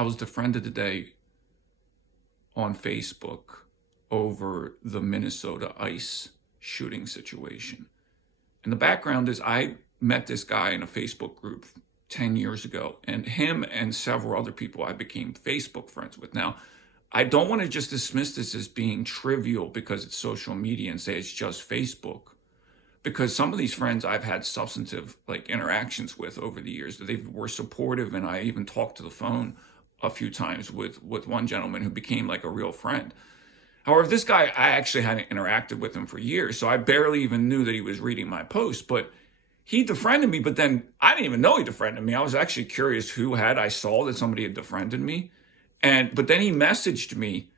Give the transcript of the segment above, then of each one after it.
I was defriended today on Facebook over the Minnesota ICE shooting situation. And the background is I met this guy in a Facebook group 10 years ago, and him and several other people I became Facebook friends with. Now, I don't want to just dismiss this as being trivial because it's social media and say it's just Facebook, because some of these friends I've had substantive interactions with over the years. They were supportive, and I even talked to the phone a few times with one gentleman who became like a real friend. However, this guy, I actually hadn't interacted with him for years, so I barely even knew that he was reading my post. But he defriended me, but then I didn't even know he defriended me. I was actually curious who had. I saw that somebody had defriended me, but then he messaged me,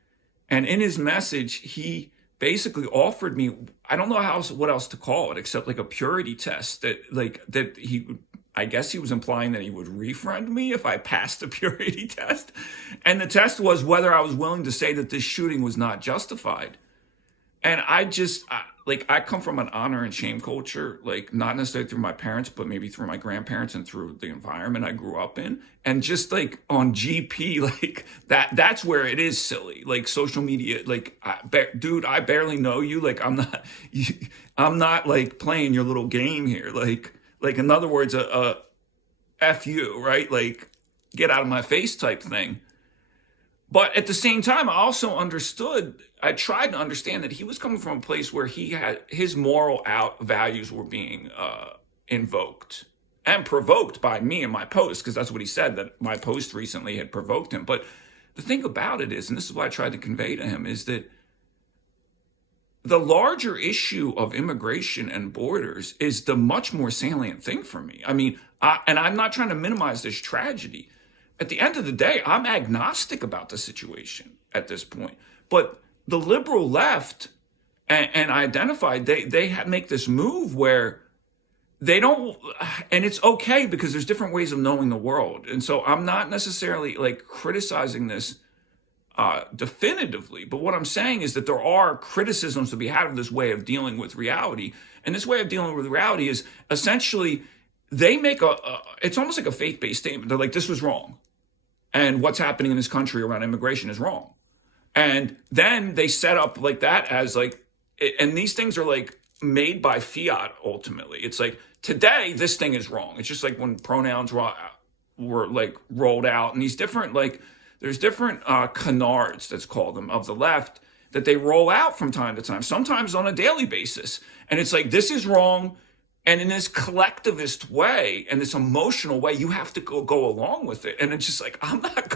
and in his message, he basically offered me, I don't know what else to call it except like a purity test that he, I guess he was implying that he would refriend me if I passed the purity test. And the test was whether I was willing to say that this shooting was not justified. And I come from an honor and shame culture, not necessarily through my parents, but maybe through my grandparents and through the environment I grew up in. And just on GP, that's where it is silly. Social media, dude, I barely know you. I'm not playing your little game here. In other words, F you, right? Get out of my face type thing. But at the same time, I tried to understand that he was coming from a place where his moral values were being invoked and provoked by me and my post, because that's what he said, that my post recently had provoked him. But the thing about it is, and this is what I tried to convey to him, is that the larger issue of immigration and borders is the much more salient thing for me. I mean, and I'm not trying to minimize this tragedy. At the end of the day, I'm agnostic about the situation at this point. But the liberal left and identified, they make this move where they don't, and it's okay because there's different ways of knowing the world. And so I'm not necessarily criticizing this definitively, but what I'm saying is that there are criticisms to be had of this way of dealing with reality. And this way of dealing with reality is essentially, they make it's almost like a faith-based statement. They're like, this was wrong. And what's happening in this country around immigration is wrong. And then they set up that as and these things are made by fiat ultimately. It's today, this thing is wrong. It's just when pronouns were rolled out, and these different, there's different canards, that's called them, of the left that they roll out from time to time, sometimes on a daily basis. And it's this is wrong. And in this collectivist way and this emotional way, you have to go along with it. And it's just I'm not going